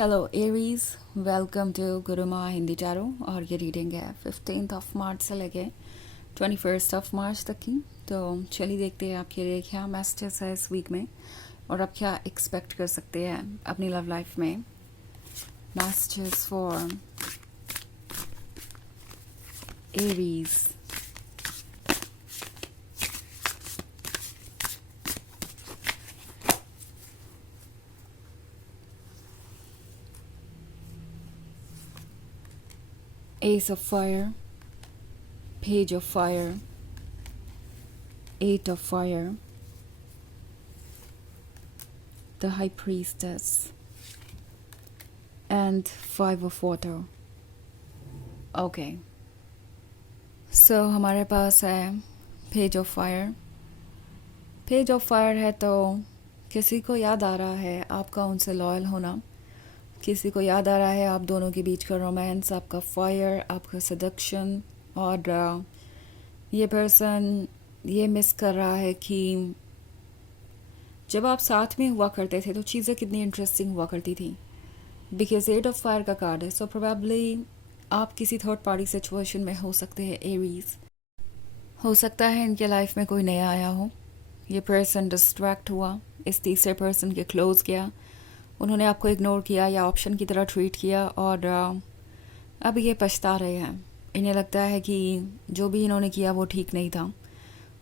Hello Aries, welcome to Guruma Hindi tarot. और ये reading है 15 मार्च से लेके 21 मार्च तक की। तो चलिए देखते हैं आपके लिए क्या मैसेजेस है इस वीक में और आप क्या एक्सपेक्ट कर सकते हैं अपनी लव लाइफ में। Messages for Aries. Ace of Fire, Page of Fire, Eight of Fire, the High Priestess, and Five of Water. Okay. So हमारे पास है page of fire. Page of fire है तो किसी को याद आ रहा है आपका उनसे लॉयल होना, किसी को याद आ रहा है आप दोनों के बीच का रोमांस, आपका फायर, आपका सदक्शन। और ये पर्सन ये मिस कर रहा है कि जब आप साथ में हुआ करते थे तो चीज़ें कितनी इंटरेस्टिंग हुआ करती थी। बिकॉज एट ऑफ फायर का कार्ड है, सो प्रोबेबली आप किसी थर्ड पार्टी सिचुएशन में हो सकते हैं एरीज। हो सकता है इनके लाइफ में कोई नया आया हो, ये पर्सन डिस्ट्रैक्ट हुआ, इस तीसरे पर्सन के क्लोज गया, उन्होंने आपको इग्नोर किया या ऑप्शन की तरह ट्रीट किया और अब ये पछता रहे हैं। इन्हें लगता है कि जो भी इन्होंने किया वो ठीक नहीं था।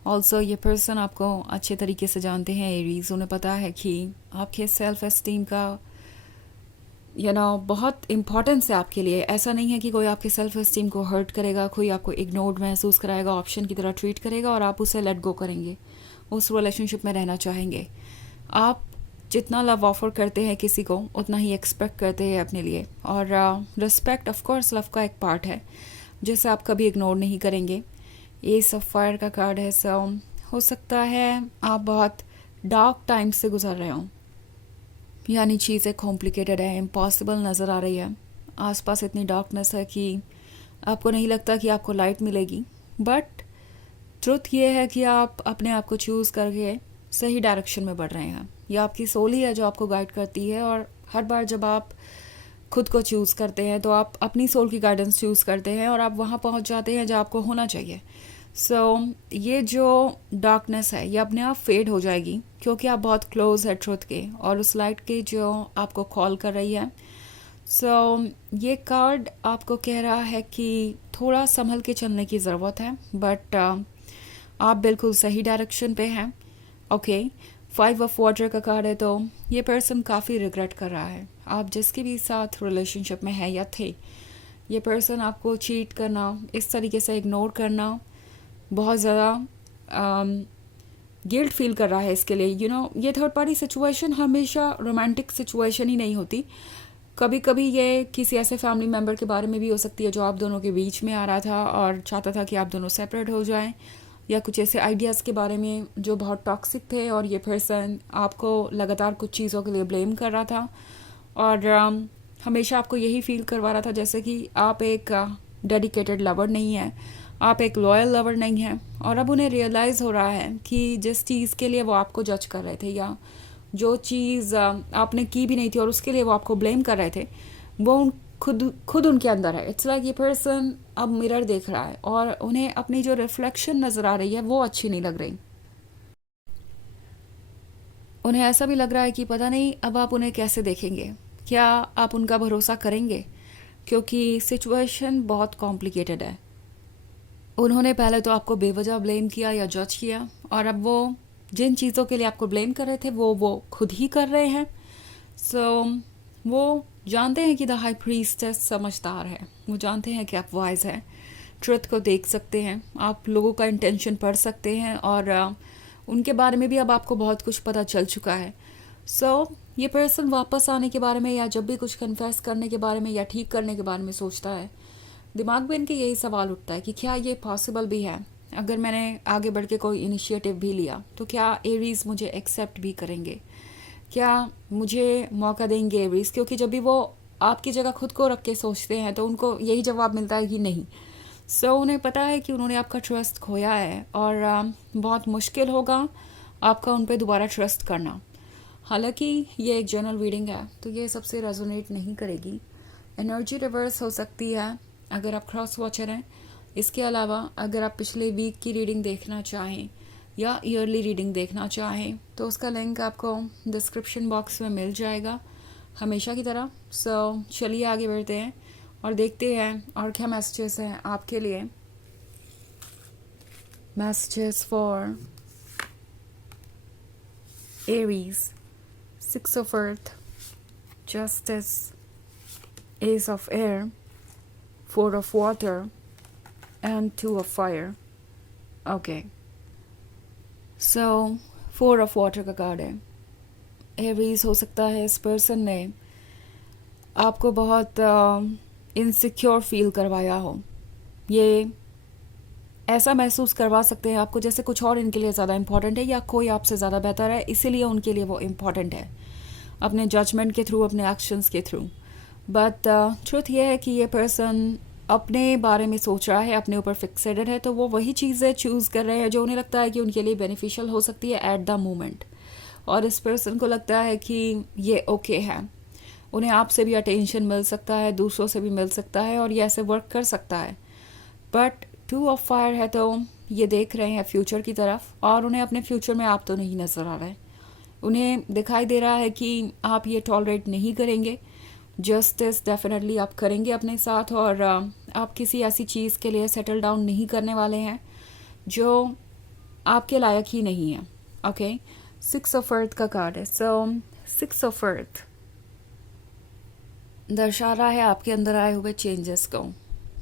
ऑल्सो ये पर्सन आपको अच्छे तरीके से जानते हैं एरीज, उन्हें पता है कि आपके सेल्फ एस्टीम का बहुत इम्पॉर्टेंस है आपके लिए। ऐसा नहीं है कि कोई आपके सेल्फ एस्टीम को हर्ट करेगा, कोई आपको इग्नोर्ड महसूस कराएगा, ऑप्शन की तरह ट्रीट करेगा और आप उसे लेट गो करेंगे, उस रिलेशनशिप में रहना चाहेंगे। आप जितना लव ऑफर करते हैं किसी को उतना ही एक्सपेक्ट करते हैं अपने लिए। और रिस्पेक्ट ऑफ कोर्स लव का एक पार्ट है जिसे आप कभी इग्नोर नहीं करेंगे। एस ऑफ फायर का कार्ड है, सो हो सकता है आप बहुत डार्क टाइम से गुजर रहे हों, यानी चीज़ें कॉम्प्लिकेटेड है, इम्पॉसिबल नज़र आ रही है, आसपास इतनी डार्कनेस है कि आपको नहीं लगता कि आपको लाइट मिलेगी। बट ट्रुथ ये है कि आप अपने आप को चूज़ करके सही डायरेक्शन में बढ़ रहे हैं। यह आपकी सोल ही है जो आपको गाइड करती है और हर बार जब आप खुद को चूज़ करते हैं तो आप अपनी सोल की गाइडेंस चूज़ करते हैं और आप वहाँ पहुँच जाते हैं जहाँ आपको होना चाहिए। ये जो डार्कनेस है ये अपने आप फेड हो जाएगी क्योंकि आप बहुत क्लोज है ट्रुथ के और उस लाइट के जो आपको कॉल कर रही है। ये कार्ड आपको कह रहा है कि थोड़ा संभल के चलने की ज़रूरत है, बट आप बिल्कुल सही डायरेक्शन पे हैं। ओके, फाइव ऑफ वाटर का कार्ड है तो ये पर्सन काफ़ी रिग्रेट कर रहा है। आप जिसके भी साथ रिलेशनशिप में है या थे, ये पर्सन आपको चीट करना, इस तरीके से इग्नोर करना, बहुत ज़्यादा गिल्ट फील कर रहा है इसके लिए। ये थर्ड पार्टी सिचुएशन हमेशा रोमांटिक सिचुएशन ही नहीं होती। कभी कभी ये किसी ऐसे फैमिली मेम्बर के बारे में भी हो सकती है जो आप दोनों के बीच में आ रहा था और चाहता था कि आप दोनों सेपरेट हो जाएं, या कुछ ऐसे आइडियाज़ के बारे में जो बहुत टॉक्सिक थे और ये पर्सन आपको लगातार कुछ चीज़ों के लिए ब्लेम कर रहा था और हमेशा आपको यही फील करवा रहा था जैसे कि आप एक डेडिकेटेड लवर नहीं है, आप एक लॉयल लवर नहीं हैं। और अब उन्हें रियलाइज़ हो रहा है कि जिस चीज़ के लिए वो आपको जज कर रहे थे या जो चीज़ आपने की भी नहीं थी और उसके लिए वो आपको ब्लेम कर रहे थे, वो खुद उनके अंदर है। इट्स लाइक ये पर्सन अब मिरर देख रहा है और उन्हें अपनी जो रिफ्लेक्शन नज़र आ रही है वो अच्छी नहीं लग रही। उन्हें ऐसा भी लग रहा है कि पता नहीं अब आप उन्हें कैसे देखेंगे, क्या आप उनका भरोसा करेंगे, क्योंकि सिचुएशन बहुत कॉम्प्लिकेटेड है। उन्होंने पहले तो आपको बेवजह ब्लेम किया या जज किया और अब वो जिन चीज़ों के लिए आपको ब्लेम कर रहे थे वो खुद ही कर रहे हैं। वो जानते हैं कि द हाई प्रीस्टेस समझदार है, वो जानते हैं कि आप वाइज हैं, ट्रुथ को देख सकते हैं, आप लोगों का इंटेंशन पढ़ सकते हैं और उनके बारे में भी अब आपको बहुत कुछ पता चल चुका है। ये पर्सन वापस आने के बारे में या जब भी कुछ कन्फेस करने के बारे में या ठीक करने के बारे में सोचता है, दिमाग में इनके यही सवाल उठता है कि क्या ये पॉसिबल भी है। अगर मैंने आगे बढ़ के कोई इनिशिएटिव भी लिया तो क्या एरीज मुझे एक्सेप्ट भी करेंगे, क्या मुझे मौका देंगे एरीज, क्योंकि जब भी वो आपकी जगह खुद को रख के सोचते हैं तो उनको यही जवाब मिलता है कि नहीं। उन्हें पता है कि उन्होंने आपका ट्रस्ट खोया है और बहुत मुश्किल होगा आपका उन पर दोबारा ट्रस्ट करना। हालांकि ये एक जनरल रीडिंग है तो ये सबसे रेजोनेट नहीं करेगी। एनर्जी रिवर्स हो सकती है अगर आप क्रॉस वॉचर हैं। इसके अलावा अगर आप पिछले वीक की रीडिंग देखना चाहें या ईयरली रीडिंग देखना चाहें तो उसका लिंक आपको डिस्क्रिप्शन बॉक्स में मिल जाएगा हमेशा की तरह। सो चलिए आगे बढ़ते हैं और देखते हैं और क्या मैसेजेस हैं आपके लिए। Messages for Aries, 6 of earth, justice, ace of air, 4 of water and 2 of fire. Okay, so 4 of water का कार्ड है। एरीज हो सकता है इस पर्सन ने आपको बहुत इनसिक्योर फील करवाया हो। ये ऐसा महसूस करवा सकते हैं आपको जैसे कुछ और इनके लिए ज़्यादा इम्पॉर्टेंट है या कोई आपसे ज़्यादा बेहतर है, इसीलिए उनके लिए वो इम्पॉर्टेंट है अपने जजमेंट के थ्रू, अपने एक्शंस के थ्रू। बट ट्रुथ ये है कि ये पर्सन अपने बारे में सोच रहा है, अपने ऊपर फिक्सेटेड है, तो वो वही चीज़ें चूज़ कर रहे हैं जो उन्हें लगता है कि उनके लिए बेनिफिशियल हो सकती है एट द मोमेंट। और इस पर्सन को लगता है कि ये ओके है, उन्हें आपसे भी अटेंशन मिल सकता है, दूसरों से भी मिल सकता है और ये ऐसे वर्क कर सकता है। बट 2 of fire है तो ये देख रहे हैं फ्यूचर की तरफ और उन्हें अपने फ्यूचर में आप तो नहीं नज़र आ रहे। उन्हें दिखाई दे रहा है कि आप ये टॉलरेट नहीं करेंगे। जस्टिस डेफिनेटली आप करेंगे अपने साथ और आप किसी ऐसी चीज़ के लिए सेटल डाउन नहीं करने वाले हैं जो आपके लायक ही नहीं है। ओके, 6 of earth का कार्ड है। सो 6 of earth दर्शा रहा है आपके अंदर आए हुए चेंजेस को।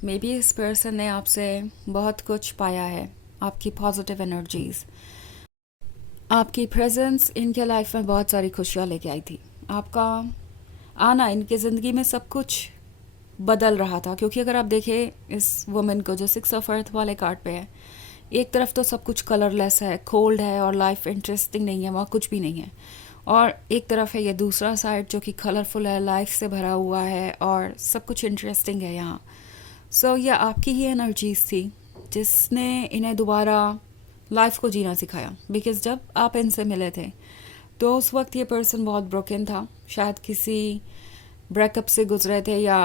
मे बी इस पर्सन ने आपसे बहुत कुछ पाया है, आपकी पॉजिटिव एनर्जीज, आपकी प्रेजेंस इनके लाइफ में बहुत सारी खुशियाँ लेके आई थी। आपका आना इनके ज़िंदगी में सब कुछ बदल रहा था। क्योंकि अगर आप देखें इस वुमेन को जो 6 of earth वाले कार्ड पे है, एक तरफ तो सब कुछ कलरलेस है, कोल्ड है और लाइफ इंटरेस्टिंग नहीं है, वहाँ कुछ भी नहीं है। और एक तरफ है ये दूसरा साइड जो कि कलरफुल है, लाइफ से भरा हुआ है और सब कुछ इंटरेस्टिंग है यहाँ। सो ये आपकी ही एनर्जीज थी जिसने इन्हें दोबारा लाइफ को जीना सिखाया। बिकॉज जब आप इनसे मिले थे तो उस वक्त ये पर्सन बहुत ब्रोकन था, शायद किसी ब्रेकअप से गुजरे थे या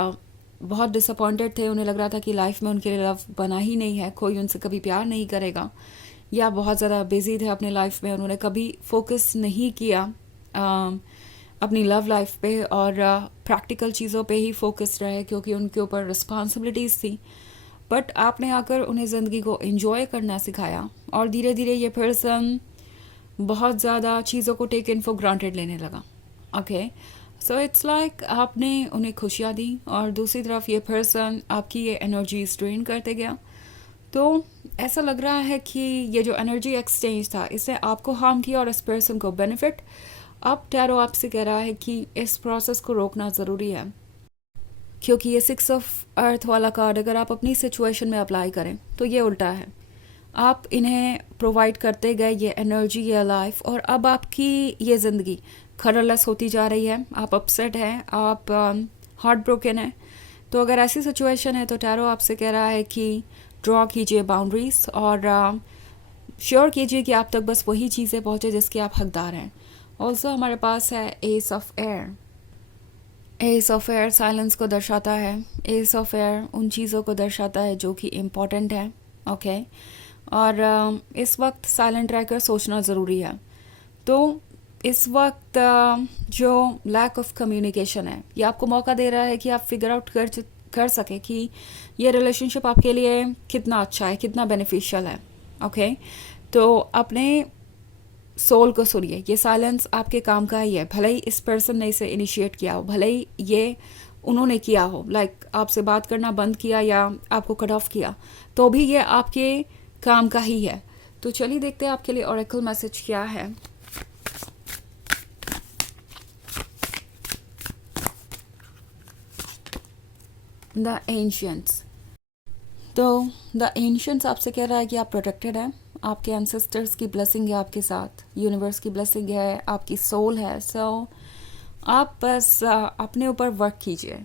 बहुत डिसअपॉइंटेड थे। उन्हें लग रहा था कि लाइफ में उनके लिए लव बना ही नहीं है, कोई उनसे कभी प्यार नहीं करेगा, या बहुत ज़्यादा बिजी थे अपने लाइफ में, उन्होंने कभी फोकस नहीं किया अपनी लव लाइफ पे और प्रैक्टिकल चीज़ों पे ही फोकस रहे क्योंकि उनके ऊपर रिस्पॉन्सिबिलिटीज़ थी। बट आपने आकर उन्हें ज़िंदगी को एंजॉय करना सिखाया और धीरे धीरे ये पर्सन बहुत ज़्यादा चीज़ों को टेकन फॉर ग्रांटेड लेने लगा। ओके, सो इट्स लाइक आपने उन्हें खुशियाँ दी और दूसरी तरफ ये पर्सन आपकी ये एनर्जी ड्रेन करते गया। तो ऐसा लग रहा है कि ये जो एनर्जी एक्सचेंज था इसने आपको हार्म किया और इस पर्सन को बेनिफिट। अब टैरो आपसे कह रहा है कि इस प्रोसेस को रोकना ज़रूरी है क्योंकि ये 6 of earth वाला कार्ड अगर आप अपनी सिचुएशन में अप्लाई करें तो ये उल्टा है। आप इन्हें प्रोवाइड करते गए ये एनर्जी, ये लाइफ, और अब आपकी ये ज़िंदगी कलरलेस होती जा रही है। आप अपसेट हैं, आप हार्ट ब्रोकन हैं। तो अगर ऐसी सिचुएशन है तो टैरो आपसे कह रहा है कि ड्रॉ कीजिए बाउंड्रीज और श्योर कीजिए कि आप तक बस वही चीज़ें पहुँचे जिसके आप हकदार हैं। ऑल्सो हमारे पास है S of air. S of air silence को दर्शाता है। एस ऑफ एयर उन चीज़ों को दर्शाता है जो कि इम्पॉर्टेंट है। ओके, और इस वक्त साइलेंट रहकर सोचना ज़रूरी है। तो इस वक्त जो लैक ऑफ कम्युनिकेशन है ये आपको मौका दे रहा है कि आप फिगर आउट कर सके कि ये रिलेशनशिप आपके लिए कितना अच्छा है, कितना बेनिफिशियल है। ओके, तो अपने सोल को सुनिए। ये साइलेंस आपके काम का ही है, भले ही इस पर्सन ने इसे इनिशिएट किया हो, भले ही ये उन्होंने किया हो, लाइक आपसे बात करना बंद किया या आपको कट ऑफ किया, तो भी ये आपके काम का ही है। तो चलिए देखते हैं आपके लिए ओरेकल मैसेज क्या है। The ancients. तो द एंशियंट्स आपसे कह रहा है कि आप प्रोटेक्टेड हैं, आपके एंसेस्टर्स की ब्लेसिंग है आपके साथ, यूनिवर्स की ब्लेसिंग है, आपकी सोल है। सो आप बस अपने ऊपर वर्क कीजिए,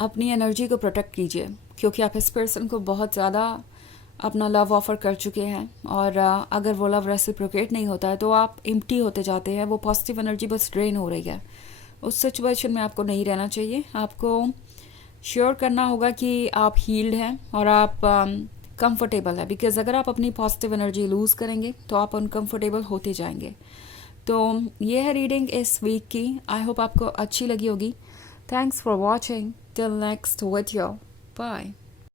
अपनी एनर्जी को प्रोटेक्ट कीजिए क्योंकि आप इस पर्सन को बहुत ज़्यादा अपना लव ऑफ़र कर चुके हैं और अगर वो लव रेसिप्रोकेट नहीं होता है तो आप एम्प्टी होते जाते हैं, वो पॉजिटिव एनर्जी बस ड्रेन हो रही है। उस सिचुएशन में आपको नहीं रहना चाहिए। आपको श्योर करना होगा कि आप हील्ड हैं और आप कंफर्टेबल है, बिकॉज अगर आप अपनी पॉजिटिव एनर्जी लूज़ करेंगे तो आप अनकंफर्टेबल होते जाएंगे। तो ये है रीडिंग इस वीक की। आई होप आपको अच्छी लगी होगी। Thanks for watching. Till next video, bye.